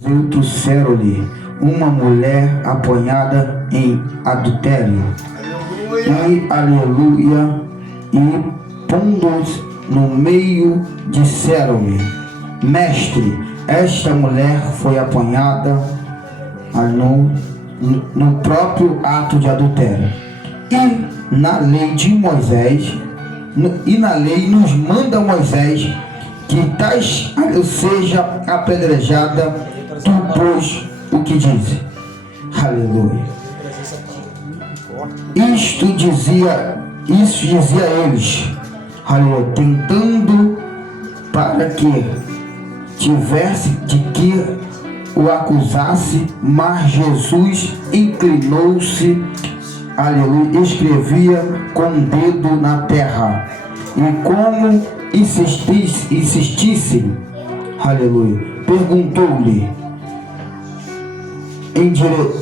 Trouxeram-lhe uma mulher apanhada em adultério. E, aleluia, e pondo-os no meio, disseram-lhe: Mestre, esta mulher foi apanhada no próprio ato de adultério. E na lei de Moisés, na lei nos manda Moisés que tais seja apedrejada. Tu, pois, o que diz? Aleluia. Isto dizia eles, aleluia, tentando para que tivesse de que o acusasse, mas Jesus inclinou-se, aleluia, escrevia com o dedo na terra, e como insistisse, aleluia, perguntou-lhe,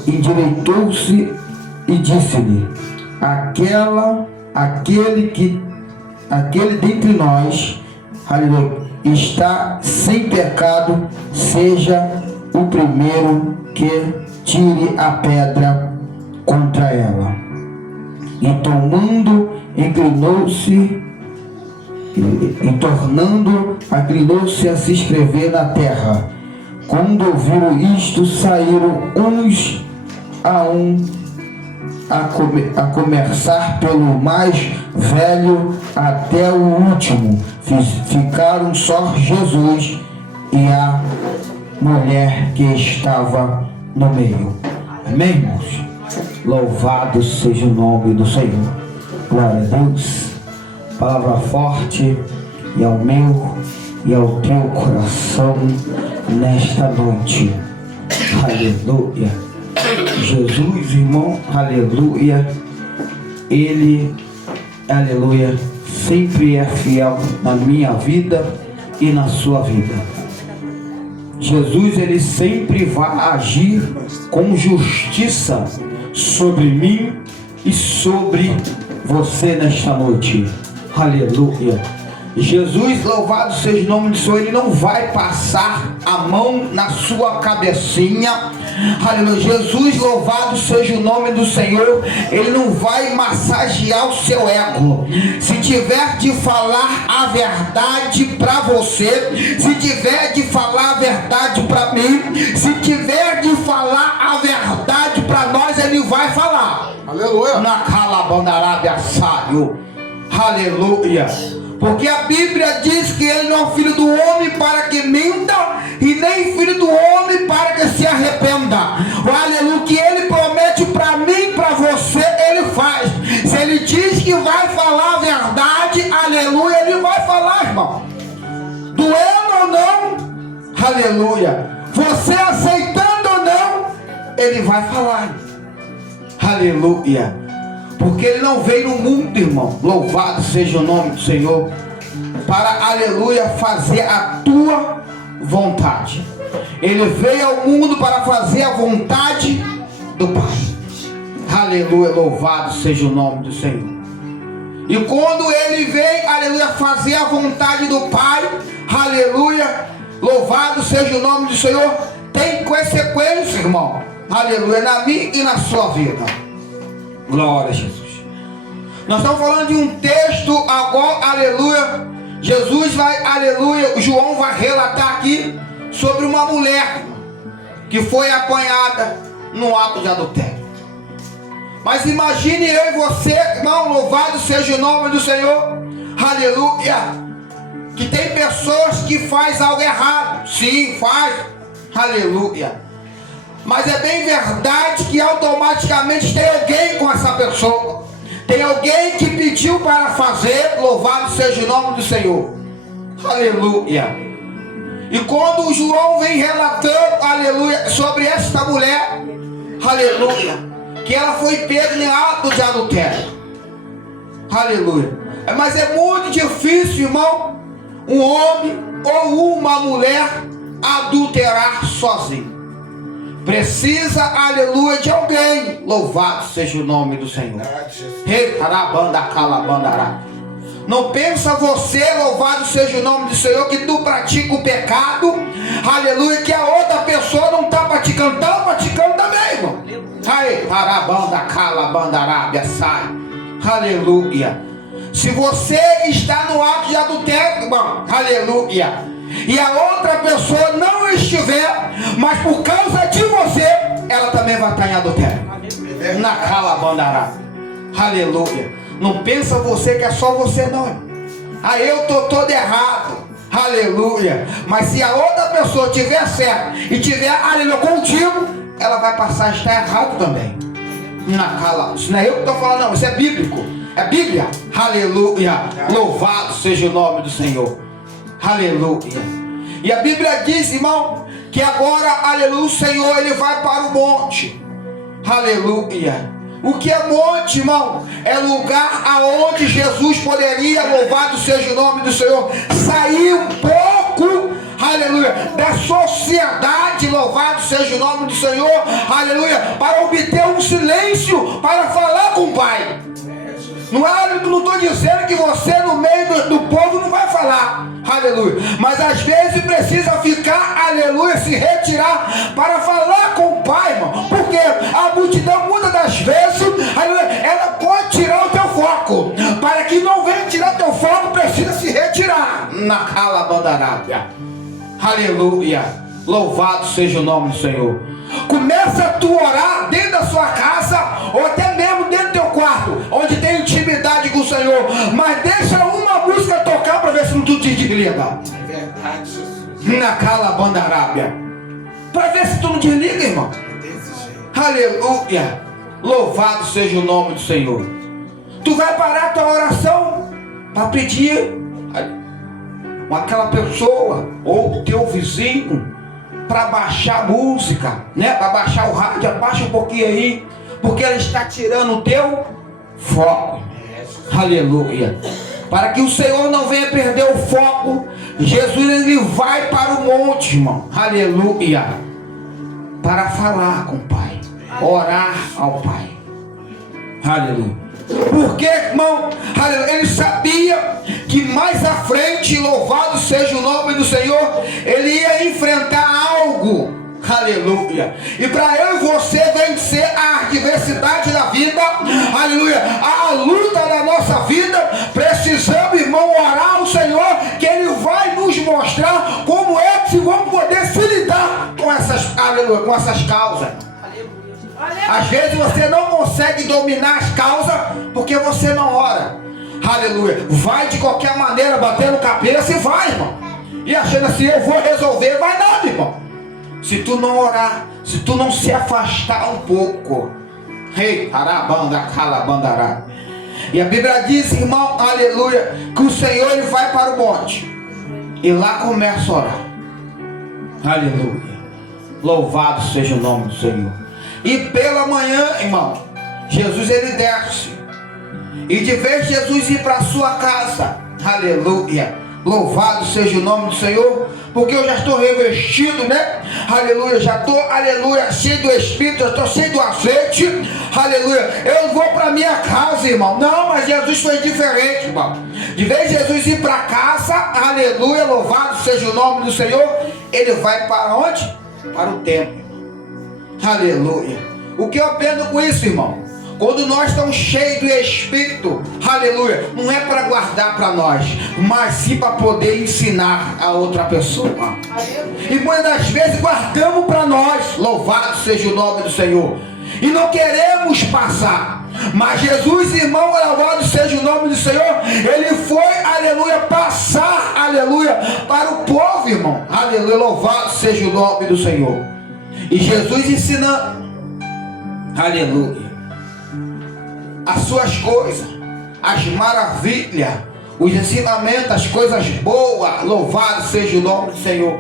endireitou-se e disse-lhe: aquele dentre nós, aleluia, está sem pecado, seja o primeiro que tire a pedra contra ela. E tomando, inclinou-se a se escrever na terra. Quando ouviram isto, saíram uns a um, a começar pelo mais velho até o último. Ficaram só Jesus e a mulher que estava no meio. Amém, irmãos? Louvado seja o nome do Senhor. Glória a Deus. Palavra forte e ao meu e ao teu coração nesta noite. Aleluia. Jesus, irmão, aleluia. Ele, aleluia, sempre é fiel na minha vida e na sua vida. Jesus, ele sempre vai agir com justiça sobre mim e sobre você nesta noite. Aleluia. Jesus, louvado seja o nome do Senhor, ele não vai passar a mão na sua cabecinha. Aleluia. Jesus, louvado seja o nome do Senhor, ele não vai massagear o seu ego. Se tiver de falar a verdade para você, se tiver de falar a verdade para mim, se tiver de falar a verdade para nós, ele vai falar. Aleluia. Na calabandarábia sábio. Aleluia. Porque a Bíblia diz que ele não é filho do homem para que minta, e nem filho do homem para que se arrependa. Aleluia. O que ele promete para mim e para você, ele faz. Se ele diz que vai falar a verdade, aleluia, ele vai falar, irmão. Doendo ou não, aleluia. Você aceitando ou não, ele vai falar. Aleluia. Porque ele não veio no mundo, irmão, louvado seja o nome do Senhor, para, aleluia, fazer a tua vontade. Ele veio ao mundo para fazer a vontade do Pai. Aleluia, louvado seja o nome do Senhor. E quando ele veio, aleluia, fazer a vontade do Pai, aleluia, louvado seja o nome do Senhor, tem consequência, irmão, aleluia, na minha e na sua vida. Glória a Jesus. Nós estamos falando de um texto agora, aleluia. Jesus vai, aleluia, João vai relatar aqui sobre uma mulher que foi apanhada no ato de adultério. Mas imagine eu e você, irmão, louvado seja o nome do Senhor, aleluia, que tem pessoas que fazem algo errado. Sim, faz, aleluia. Mas é bem verdade que automaticamente tem alguém com essa pessoa. Tem alguém que pediu para fazer, louvado seja o nome do Senhor. Aleluia. E quando o João vem relatando, aleluia, sobre esta mulher, aleluia, que ela foi pega em ato de adultério. Aleluia. Mas é muito difícil, irmão, um homem ou uma mulher adulterar sozinho. Precisa, aleluia, de alguém. Louvado seja o nome do Senhor. Não pensa você, louvado seja o nome do Senhor, que tu pratica o pecado, aleluia, que a outra pessoa parabanda, cala, bandarábia, sai. Aleluia. Se você está no ato de adultério, irmão, aleluia, e a outra pessoa não estiver, mas por causa de você, ela também vai estar em adultério. Na cala, bandarábia. Aleluia. Não pensa você que é só você, não. Aí eu estou todo errado. Aleluia. Mas se a outra pessoa tiver certo e tiver, aleluia, contigo, ela vai passar a estar errado também. Na cala. Isso não é eu que estou falando, não. Isso é bíblico. É Bíblia. Aleluia. Louvado seja o nome do Senhor. Aleluia. E a Bíblia diz, irmão, que agora, aleluia, o Senhor, ele vai para o monte. Aleluia. O que é monte, irmão? É lugar aonde Jesus poderia, louvado seja o nome do Senhor, sair um pouco, aleluia, da sociedade, louvado seja o nome do Senhor, aleluia, para obter um silêncio, para falar com o Pai. Não estou dizendo que você no meio do povo não vai falar, aleluia, mas às vezes precisa ficar, aleluia, se retirar para falar com o Pai, irmão, porque a multidão muitas das vezes, aleluia, ela pode tirar o teu foco. Para que não venha tirar o teu foco, precisa se retirar. Na cala bandarábia, aleluia, louvado seja o nome do Senhor. Começa a tu orar dentro da sua casa, ou até mesmo dentro do teu quarto, onde tem intimidade com o Senhor, mas deixa uma música tocar para ver se não tu te desliga. É verdade, Jesus. Na cala bandarábia, para ver se tu não desliga, irmão. Aleluia, louvado seja o nome do Senhor. Tu vai parar a tua oração para pedir aquela pessoa ou teu vizinho para baixar a música, né? Para baixar o rádio, abaixa um pouquinho aí, porque ela está tirando o teu foco. Aleluia. Para que o Senhor não venha perder o foco, Jesus, ele vai para o monte, irmão. Aleluia. Para falar com o Pai, orar ao Pai. Aleluia. Porque, irmão, aleluia, ele sabia que mais à frente, louvado seja o nome do Senhor, ele ia enfrentar algo. Aleluia. E para eu e você vencer a adversidade da vida, aleluia, a luta da nossa vida, precisamos, irmão, orar ao Senhor, que ele vai nos mostrar como é que vamos poder se lidar com essas, aleluia, com essas causas. Às vezes você não consegue dominar as causas porque você não ora. Aleluia. Vai de qualquer maneira, batendo cabeça e vai, irmão. E achando assim, eu vou resolver, vai nada, irmão. Se tu não orar, se tu não se afastar um pouco. Rei, arabanda, calabandará. E a Bíblia diz, irmão, aleluia, que o Senhor ele vai para o monte. E lá começa a orar. Aleluia. Louvado seja o nome do Senhor. E pela manhã, irmão, Jesus ele desce. E de vez Jesus ir para a sua casa, aleluia, louvado seja o nome do Senhor, porque eu já estou revestido, né? Aleluia, já estou, aleluia, cheio do Espírito, já estou cheio do azeite, aleluia. Eu vou para minha casa, irmão. Não, mas Jesus foi diferente, irmão. De vez Jesus ir para casa, aleluia, louvado seja o nome do Senhor, ele vai para onde? Para o templo. Aleluia. O que eu aprendo com isso, irmão? Quando nós estamos cheios do Espírito, aleluia, não é para guardar para nós, mas sim para poder ensinar a outra pessoa. E muitas das vezes guardamos para nós, louvado seja o nome do Senhor, e não queremos passar. Mas Jesus, irmão, louvado seja o nome do Senhor, ele foi, aleluia, passar, aleluia, para o povo, irmão, aleluia, louvado seja o nome do Senhor. E Jesus ensinando, aleluia, as suas coisas, as maravilhas, os ensinamentos, as coisas boas, louvado seja o nome do Senhor.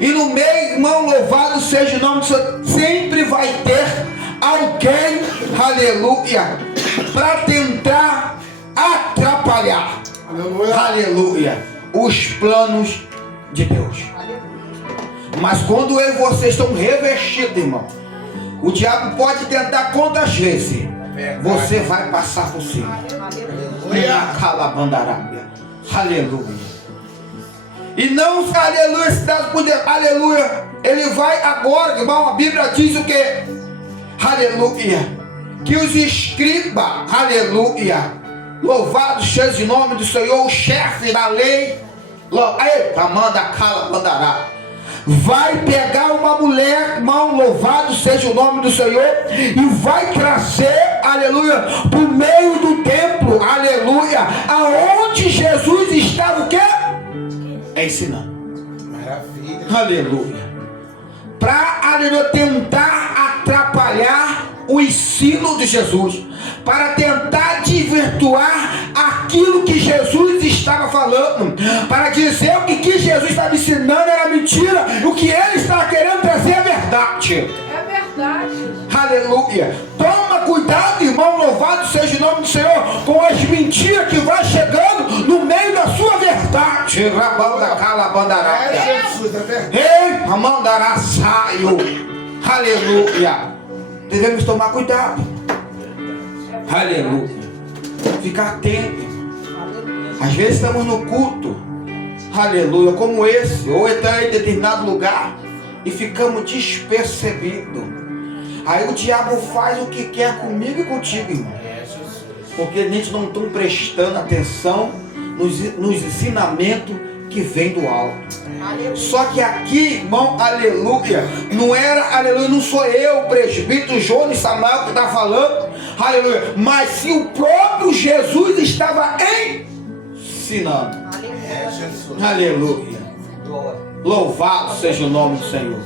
E no meio, irmão, louvado seja o nome do Senhor, sempre vai ter alguém, aleluia, para tentar atrapalhar, aleluia, aleluia, os planos de Deus. Mas quando eu e você estão revestidos, irmão, o diabo pode tentar quantas vezes você vai passar por cima. Aleluia. Aleluia. E não, aleluia, aleluia, ele vai agora, irmão, a Bíblia diz o que? aleluia, que os escribas, aleluia, louvado seja o nome do Senhor, o chefe da lei, manda cala, mandará, vai pegar uma mulher, irmão, louvado seja o nome do Senhor, e vai trazer, aleluia, para o meio do templo, aleluia, aonde Jesus estava o quê? Ensinando. Maravilha. Aleluia. Para, aleluia, tentar atrapalhar o ensino de Jesus, para tentar desvirtuar aquilo que Jesus estava falando, para dizer que o que Jesus estava ensinando era mentira, e o que ele estava querendo trazer é verdade. É verdade. Aleluia. Toma cuidado, irmão, louvado seja o nome do Senhor, com as mentiras que vai chegando no meio da sua verdade. É Jesus, é verdade. Ei, mandará saio. Aleluia. Devemos tomar cuidado. Aleluia. Ficar atento. Às vezes estamos no culto, aleluia, como esse, ou então em determinado lugar, e ficamos despercebidos. Aí o diabo faz o que quer comigo e contigo, irmão. Porque a gente não está prestando atenção nos ensinamentos que vem do alto. Só que aqui, irmão, aleluia, não era, aleluia, não sou eu, o presbítero Jones Samuel que está falando, aleluia, mas se o próprio Jesus estava ensinando. Aleluia. Louvado seja o nome do Senhor.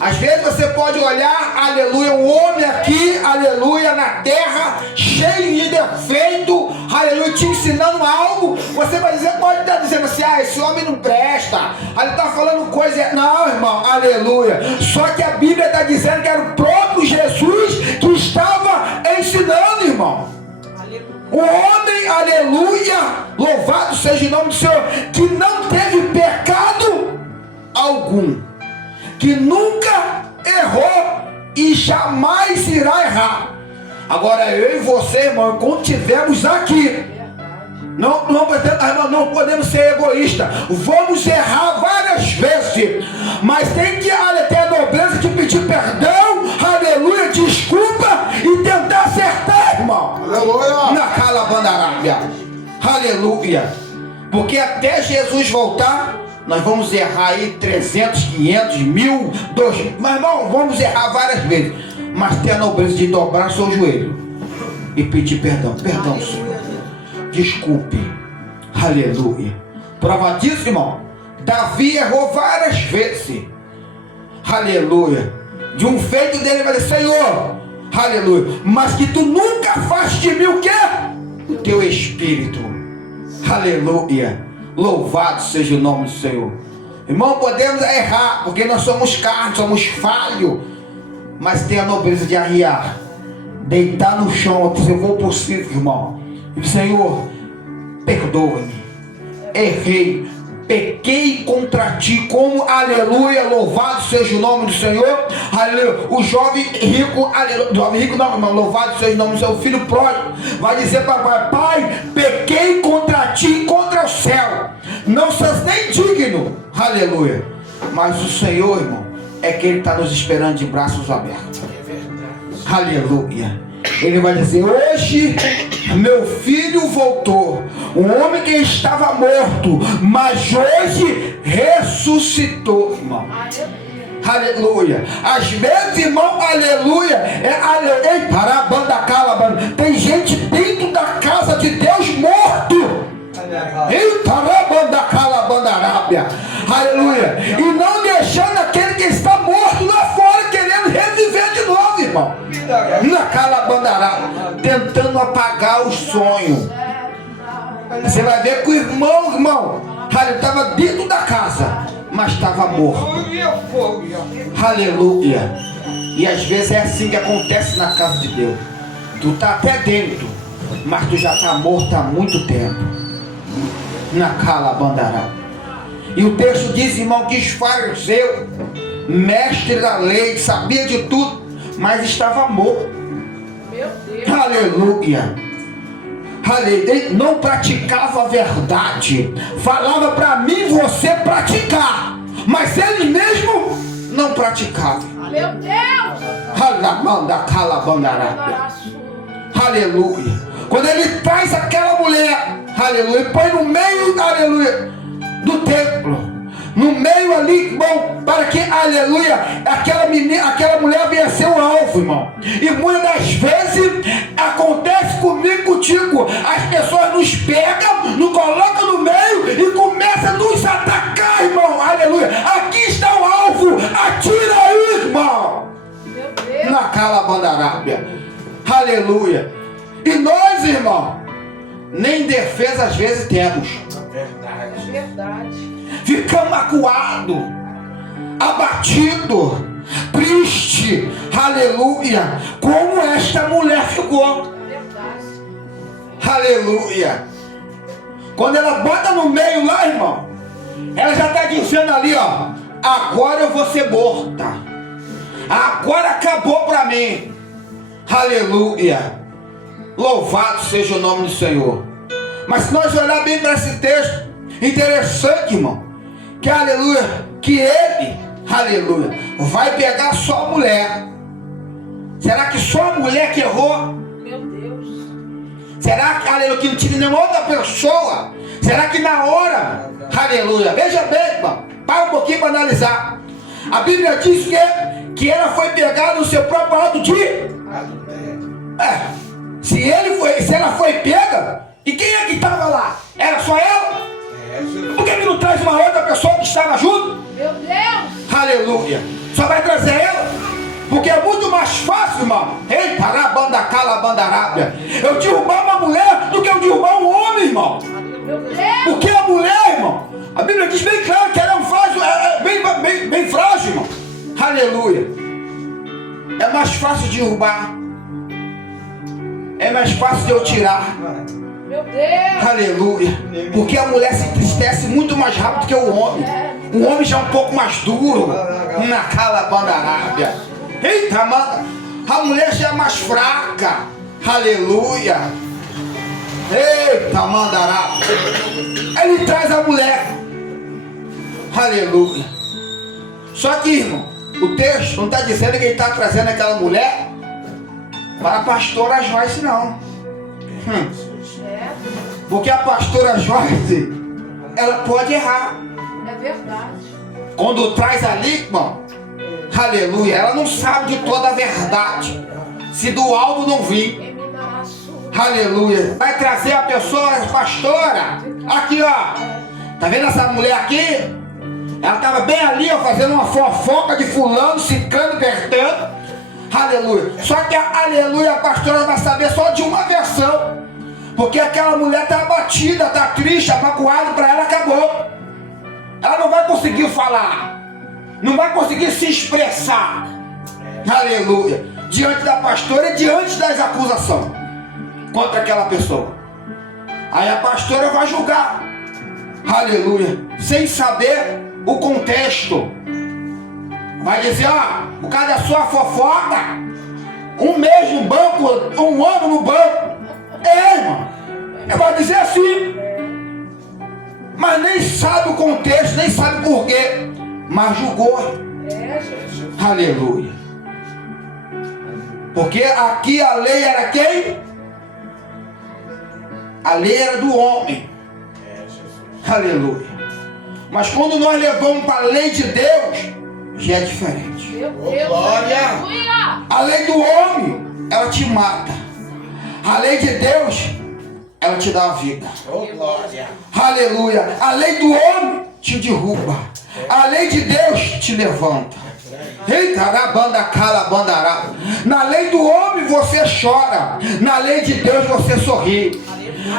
Às vezes você pode olhar, aleluia, um homem aqui, aleluia, na terra, cheio de defeito, aleluia, te ensinando algo. Você vai dizer, pode estar dizendo assim, esse homem não presta, ele está falando coisa. Não, irmão, aleluia. Só que a Bíblia está dizendo que era o próprio Jesus que estava ensinando, irmão. O homem, aleluia, louvado seja o nome do Senhor, que não teve pecado algum, que nunca errou e jamais irá errar. Agora eu e você, irmão, quando estivermos aqui, não podemos ser egoístas. Vamos errar várias vezes, mas tem que ter a nobreza de pedir perdão, aleluia, desculpa, e tentar acertar, irmão. Aleluia. Na calabandarábia, aleluia. Porque até Jesus voltar, nós vamos errar aí 300, 500, 1000, 2000. Mas irmão, vamos errar várias vezes. Mas ter a nobreza de dobrar seu joelho e pedir perdão. Perdão, Senhor. Desculpe. Aleluia. Prova disso, irmão. Davi errou várias vezes. Aleluia. De um feito dele vai dizer, Senhor, aleluia, mas que tu nunca faz de mim o quê? O teu espírito. Aleluia. Louvado seja o nome do Senhor. Irmão, podemos errar, porque nós somos carne, somos falhos, mas tem a nobreza de arriar, deitar no chão, se eu for possível, irmão, e Senhor, perdoa-me, errei, pequei contra ti, como, aleluia, louvado seja o nome do Senhor, aleluia. O jovem rico, aleluia, jovem rico não, irmão, louvado seja o nome do Senhor, filho pródigo, vai dizer para pai, pai, pequei contra ti, contra o céu, não sou nem digno, aleluia, mas o Senhor, irmão, é que Ele está nos esperando de braços abertos, aleluia. Ele vai dizer, hoje meu filho voltou, um homem que estava morto, mas hoje ressuscitou, irmão. Aleluia. Às vezes, irmão, aleluia, tem gente dentro da casa de Deus morto. Aleluia. E não deixando aquele que está morto lá fora querendo reviver de novo, irmão. Na calabandará, tentando apagar o sonho. Você vai ver que o irmão, estava dentro da casa, mas estava morto. Aleluia. E às vezes é assim que acontece na casa de Deus. Tu está até dentro, mas tu já está morto há muito tempo. Na calabandará. E o texto diz, irmão, que os fariseus, mestre da lei, sabia de tudo, mas estava morto. Meu Deus. Aleluia. Aleluia. Não praticava a verdade. Falava para mim e você praticar, mas ele mesmo não praticava. Meu Deus. Aleluia. Quando ele traz aquela mulher, aleluia, e põe no meio, aleluia, do templo, no meio ali, irmão, para que, aleluia, aquela mulher venha ser o alvo, irmão. E muitas das vezes acontece comigo e contigo. As pessoas nos pegam, nos colocam no meio e começam a nos atacar, irmão. Aleluia. Aqui está o alvo. Atira aí, irmão. Meu Deus. Na Calabandarábia. Aleluia. E nós, irmão, nem defesa às vezes temos. É verdade. Ficamos magoados, abatidos, triste, aleluia, como esta mulher ficou. É verdade. Aleluia. Quando ela bota no meio lá, irmão, ela já está dizendo ali, ó, agora eu vou ser morta, agora acabou para mim. Aleluia. Louvado seja o nome do Senhor. Mas se nós olhar bem para esse texto, interessante, irmão, que aleluia, que ele, aleluia, vai pegar só a mulher. Será que só a mulher que errou? Meu Deus. Será que, aleluia, que não tinha nenhuma outra pessoa? Será que na hora, aleluia, veja bem, irmão, para um pouquinho para analisar. A Bíblia diz que ela foi pegada no seu próprio ato de se ela foi pega, e quem é que estava lá? Era só ela? Por que ele não traz uma outra pessoa que estava junto? Meu Deus. Aleluia. Só vai trazer ela. Porque é muito mais fácil, irmão. Eita, rabanda calabandarábia. Eu derrubar uma mulher do que eu derrubar um homem, irmão. Meu Deus. Porque a mulher, irmão, a Bíblia diz bem claro que ela é um frágil, bem frágil, irmão. Aleluia. É mais fácil de derrubar. É mais fácil de eu tirar. Meu Deus. Aleluia. Porque a mulher se entristece muito mais rápido que o homem. O homem já é um pouco mais duro. Na Calabandarábia. Eita, mano. A mulher já é mais fraca. Aleluia. Eita, mandarábia. Ele traz a mulher. Aleluia. Só que, irmão, o texto não está dizendo que ele está trazendo aquela mulher para a pastora Joyce, não. Porque a pastora Joyce, ela pode errar. É verdade. Quando traz ali, irmão, aleluia, ela não sabe de toda a verdade. Se do alto não vir, aleluia, vai trazer a pessoa, a pastora. Aqui, ó, tá vendo essa mulher aqui? Ela estava bem ali, ó, fazendo uma fofoca de fulano, ciclano, apertando. Aleluia. Só que, aleluia, a pastora vai saber só de uma versão. Porque aquela mulher está abatida, está triste, magoada, para ela acabou. Ela não vai conseguir falar. Não vai conseguir se expressar. Aleluia. Diante da pastora e diante das acusações contra aquela pessoa. Aí a pastora vai julgar. Aleluia. Sem saber o contexto. Vai dizer, ó, por causa da sua fofoca, um mês no banco, um ano no banco. Irmão. Vai dizer assim. Mas nem sabe o contexto, nem sabe por quê. Mas julgou. Aleluia. Porque aqui a lei era quem? A lei era do homem. Aleluia. Mas quando nós levamos para a lei de Deus, já é diferente. Meu Deus. Glória. A lei do homem, ela te mata. A lei de Deus, ela te dá a vida. Glória. Aleluia. A lei do homem te derruba. A lei de Deus te levanta. Eita, rabanda calabandará. Na lei do homem você chora. Na lei de Deus você sorri.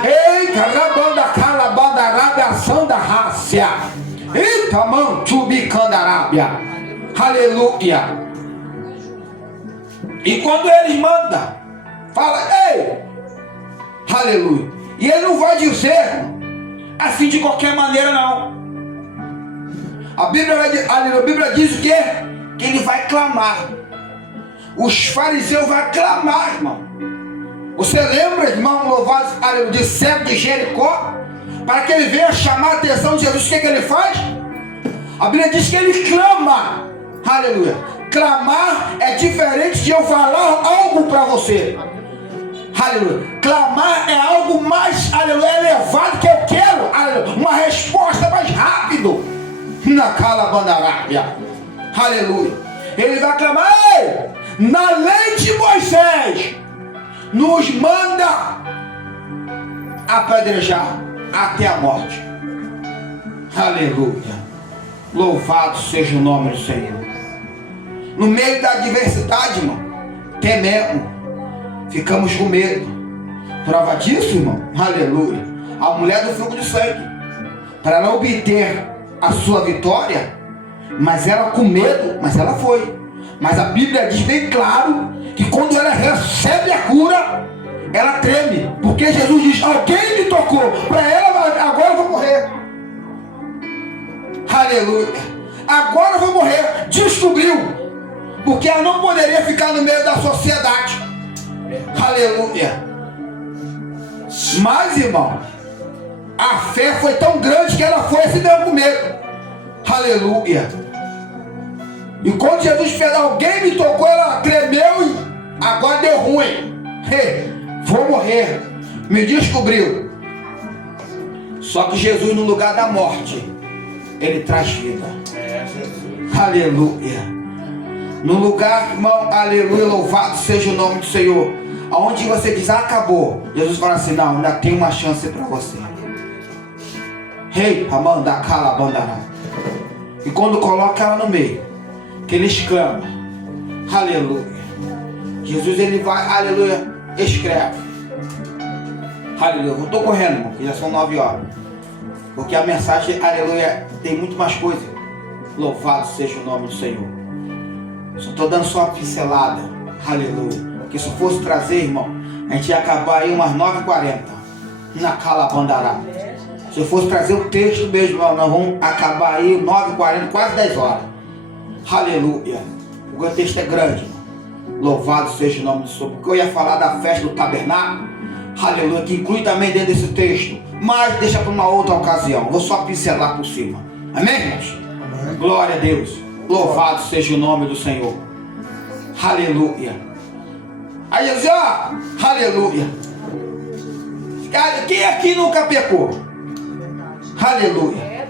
Eita, rabanda calabandará, ação da raça. Eita, mão, tubicandarábia. Aleluia. E quando eles mandam, fala, ei, aleluia. E ele não vai dizer assim de qualquer maneira, não. A Bíblia diz o quê? Que ele vai clamar. Os fariseus vão clamar, irmão. Você lembra, irmão, louvado, aleluia, de cego de Jericó? Para que ele venha chamar a atenção de Jesus, o que ele faz? A Bíblia diz que ele clama, aleluia, Clamar é diferente de eu falar algo para você. Aleluia. Clamar é algo mais, aleluia, elevado, que eu quero, aleluia, uma resposta mais rápido. Na calabandarábia. Aleluia. Ele vai clamar: ei, na lei de Moisés nos manda apedrejar até a morte. Aleluia. Louvado seja o nome do Senhor. No meio da adversidade, irmão, tememos, ficamos com medo. Prova disso, irmão, aleluia, a mulher do fluxo de sangue, para ela obter a sua vitória, mas ela com medo, mas ela foi. Mas a Bíblia diz bem claro que quando ela recebe a cura, ela treme, porque Jesus diz: alguém me tocou, para ela agora eu vou morrer. Aleluia. Agora eu vou morrer. Descobriu, porque ela não poderia ficar no meio da sociedade. Aleluia. Mas, irmão, a fé foi tão grande que ela foi assim mesmo com medo. Aleluia. E quando Jesus fez: alguém me tocou, ela tremeu e agora deu ruim. Vou morrer. Me descobriu. Só que Jesus, no lugar da morte, ele traz vida. Aleluia. No lugar, irmão, aleluia, louvado seja o nome do Senhor, aonde você diz: acabou, Jesus fala assim: não, ainda tem uma chance para você. Rei, Amanda, Calabandará. E quando coloca ela no meio, que ele exclama: aleluia. Jesus, ele vai, aleluia, escreve. Aleluia. Eu estou correndo, irmão, que já são 9 horas. Porque a mensagem, aleluia, tem muito mais coisa. Louvado seja o nome do Senhor. Só estou dando só uma pincelada. Aleluia. Porque se fosse trazer, irmão, a gente ia acabar aí umas 9h40. Na Calabandará. Se eu fosse trazer o texto mesmo, irmão, nós vamos acabar aí 9h40, quase 10 horas. Aleluia. O texto é grande, irmão. Louvado seja o nome do Senhor. Porque eu ia falar da festa do tabernáculo. Aleluia. Que inclui também dentro desse texto. Mas deixa para uma outra ocasião. Vou só pincelar por cima. Amém, irmãos? Amém. Glória a Deus. Louvado seja o nome do Senhor. Aleluia. Aí Jesus, ó, aleluia. Quem aqui nunca pecou? Aleluia.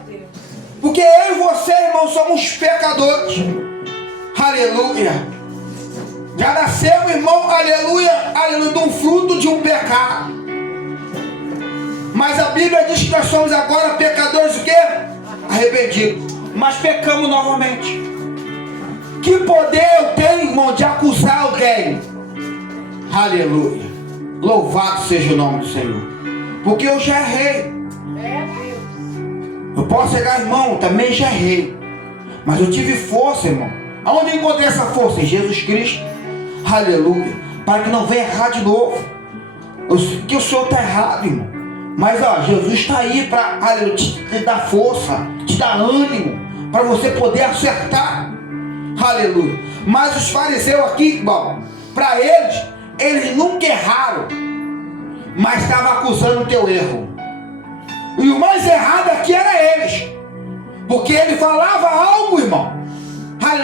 Porque eu e você, irmão, somos pecadores. Aleluia. Já nascemos, irmão, aleluia, aleluia, de um fruto de um pecado. Mas a Bíblia diz que nós somos agora pecadores o quê? Arrependidos. Mas pecamos novamente. Que poder eu tenho, irmão, de acusar alguém? Aleluia. Louvado seja o nome do Senhor. Porque eu já errei. Eu posso chegar, irmão, também já errei. Mas eu tive força, irmão. Aonde eu encontrei essa força? Em Jesus Cristo. Aleluia. Para que não venha errar de novo. Eu sei que o Senhor está errado, irmão. Mas ó, Jesus está aí para te dar força, te dar ânimo, para você poder acertar. Aleluia. Mas os fariseus aqui, irmão, para eles nunca erraram, mas estavam acusando o teu erro. E o mais errado aqui era eles, porque ele falava algo, irmão,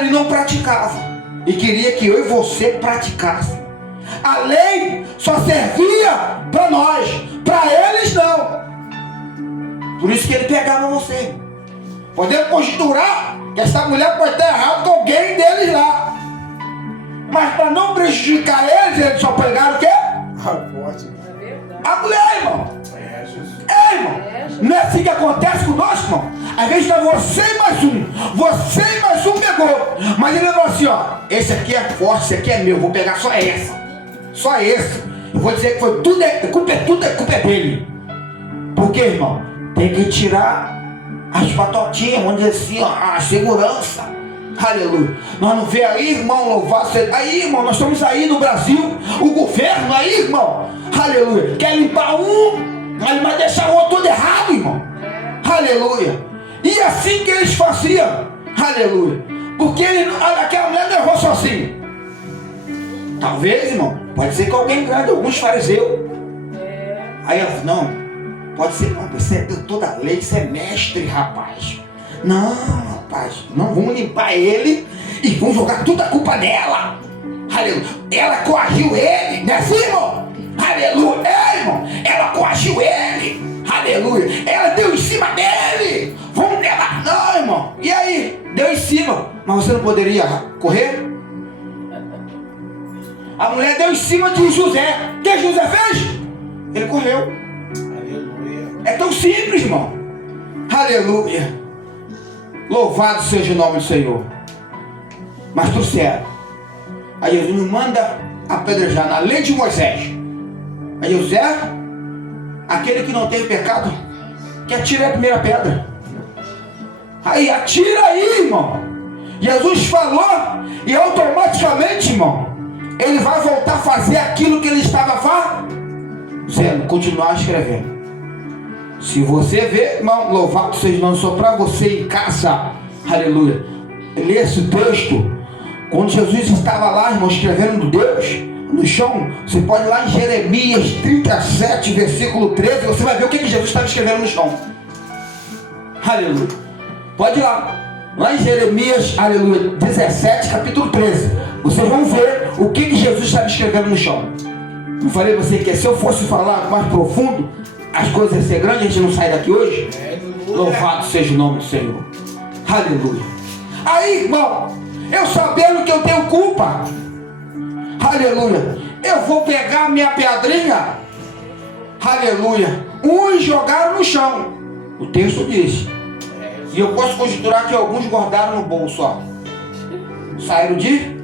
ele não praticava, e queria que eu e você praticasse. A lei só servia para nós, para eles não. Por isso que ele pegava você. Podemos conjecturar que essa mulher pode estar errada com alguém deles lá, mas para não prejudicar eles só pegaram o quê? A mulher, irmão. Irmão, não é assim que acontece conosco, irmão? Às vezes está você e mais um pegou, mas ele falou assim: ó, esse aqui é forte, esse aqui é meu, vou pegar só essa. Só esse. Eu vou dizer que foi tudo, a culpa é dele. Porque, irmão, tem que tirar as patotinhas, vamos dizer assim, ó, a segurança. Aleluia. Nós não vê aí, irmão, louvado seja. Aí, irmão, nós estamos aí no Brasil, o governo aí, irmão, aleluia, quer limpar mas deixar o outro todo errado, irmão. Aleluia. E assim que eles faziam. Aleluia. Porque aquela mulher não errou sozinha. Talvez, irmão, pode ser que alguém grande, alguns fariseus. Aí ela falou: não, pode ser, não, você é toda a lei, você é mestre, rapaz. Não, rapaz, não, vamos limpar ele e vão jogar toda a culpa nela. Aleluia. Ela coagiu ele, não é assim, irmão? Aleluia. É, irmão, ela coagiu ele. Aleluia. Ela deu em cima dele. Vamos levar. Não, irmão. E aí? Deu em cima. Mas você não poderia correr? A mulher deu em cima de José. O que José fez? Ele correu. Aleluia. É tão simples, irmão. Aleluia. Louvado seja o nome do Senhor. Mas trouxeram. Aí Jesus nos manda apedrejar na lei de Moisés. Aí José, aquele que não teve pecado, que atira a primeira pedra. Aí atira aí, irmão. Jesus falou e automaticamente, irmão, ele vai voltar a fazer aquilo que ele estava fazendo, continuar escrevendo. Se você vê, irmão, louvado seja o nome do Senhor, para você em casa, aleluia, lê esse texto. Quando Jesus estava lá, irmão, escrevendo Deus no chão, você pode ir lá em Jeremias 37, versículo 13, você vai ver o que Jesus estava escrevendo no chão. Aleluia. Pode ir lá. Lá em Jeremias, aleluia, 17, capítulo 13. Vocês vão ver o que Jesus estava escrevendo no chão. Eu falei a você que se eu fosse falar mais profundo, as coisas iam ser grandes, a gente não sai daqui hoje. Louvado seja o nome do Senhor. Aleluia. Aí, irmão, eu sabendo que eu tenho culpa, aleluia, eu vou pegar a minha pedrinha, aleluia, uns jogaram no chão, o texto diz, e eu posso conjecturar que alguns guardaram no bolso, ó, saíram de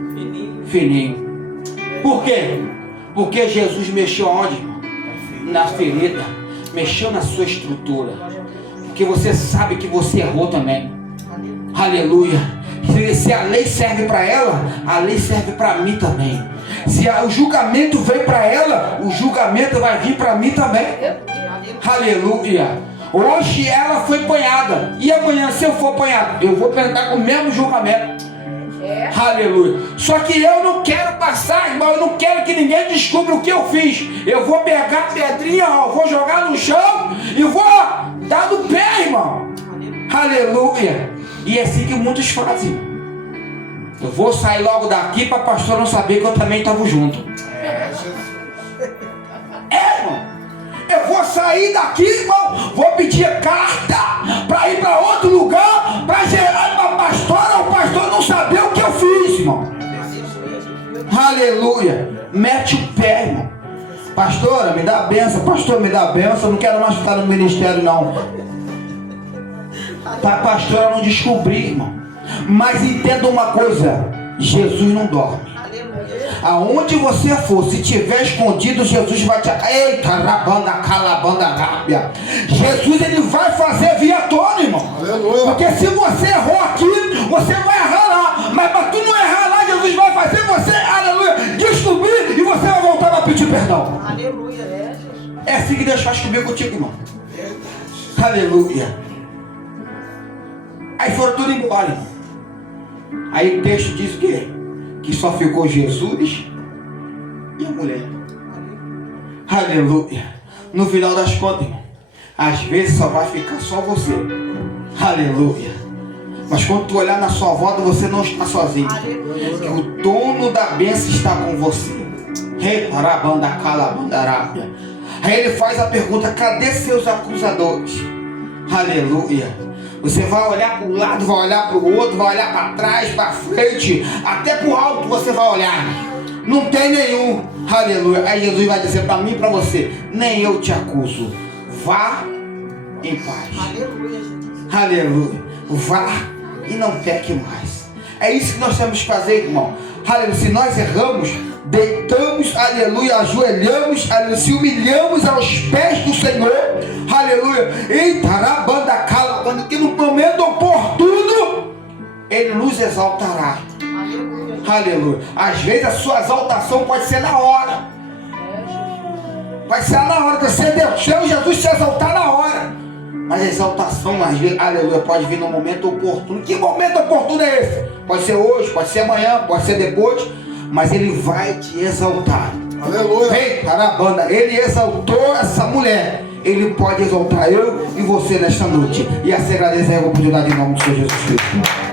fininho. Por quê? Porque Jesus mexeu aonde, irmão? Na ferida, mexeu na sua estrutura, porque você sabe que você errou também, aleluia. Se a lei serve para ela, a lei serve para mim também. Se o julgamento veio para ela, o julgamento vai vir para mim também. Aleluia. Hoje ela foi apanhada, e amanhã, se eu for apanhado, eu vou pegar com o mesmo julgamento. Aleluia. Só que eu não quero passar, irmão, eu não quero que ninguém descubra o que eu fiz. Eu vou pegar a pedrinha, ó, vou jogar no chão e vou dar no pé, irmão. Aleluia. E é assim que muitos fazem. Eu vou sair logo daqui para a pastora não saber que eu também estava junto. Irmão. Eu vou sair daqui, irmão. Vou pedir carta para ir para outro lugar, para gerar uma pastora, o pastor não saber o que eu fiz, irmão. Aleluia. Mete o pé, irmão. Pastora, me dá a benção. Pastor, me dá a benção. Eu não quero mais ficar no ministério, não. Para a pastora não descobrir, irmão. Mas entenda uma coisa: Jesus não dorme. Aonde você for, se tiver escondido, Jesus vai te... Eita, rabanda, calabanda, rábia. Jesus, ele vai fazer via tona, irmão. Aleluia. Porque se você errou aqui, você vai errar lá. Mas para tu não errar lá, Jesus vai fazer você, aleluia, descobrir, e você vai voltar para pedir perdão. Aleluia. É assim que Deus faz comigo, contigo, irmão. Aleluia. Aí foram tudo embora, irmão. Aí o texto diz o quê? Que só ficou Jesus e a mulher. Aleluia. No final das contas, irmão, às vezes só vai ficar só você. Aleluia. Mas quando tu olhar na sua volta, você não está sozinho. Que o dono da bênção está com você. Aí ele faz a pergunta: cadê seus acusadores? Aleluia. Você vai olhar para o lado, vai olhar para o outro, vai olhar para trás, para frente, até para o alto você vai olhar. Não tem nenhum. Aleluia. Aí Jesus vai dizer para mim e para você: nem eu te acuso. Vá em paz. Aleluia, Jesus. Aleluia. Vá e não peque mais. É isso que nós temos que fazer, irmão. Aleluia. Se nós erramos, deitamos, aleluia, ajoelhamos, aleluia, se humilhamos aos pés do Senhor, aleluia, eita, rabanda, calabanda, que no momento oportuno Ele nos exaltará. Aleluia. Às vezes a sua exaltação pode ser na hora. Vai ser na hora. Você deixou Jesus se exaltar na hora. Mas a exaltação, às vezes, aleluia, pode vir no momento oportuno. Que momento oportuno é esse? Pode ser hoje, pode ser amanhã, pode ser depois. Mas Ele vai te exaltar. Aleluia. Ei, carabanda, Ele exaltou essa mulher. Ele pode exaltar eu e você nesta noite. E assim agradecer a oportunidade em nome do Senhor Jesus Cristo.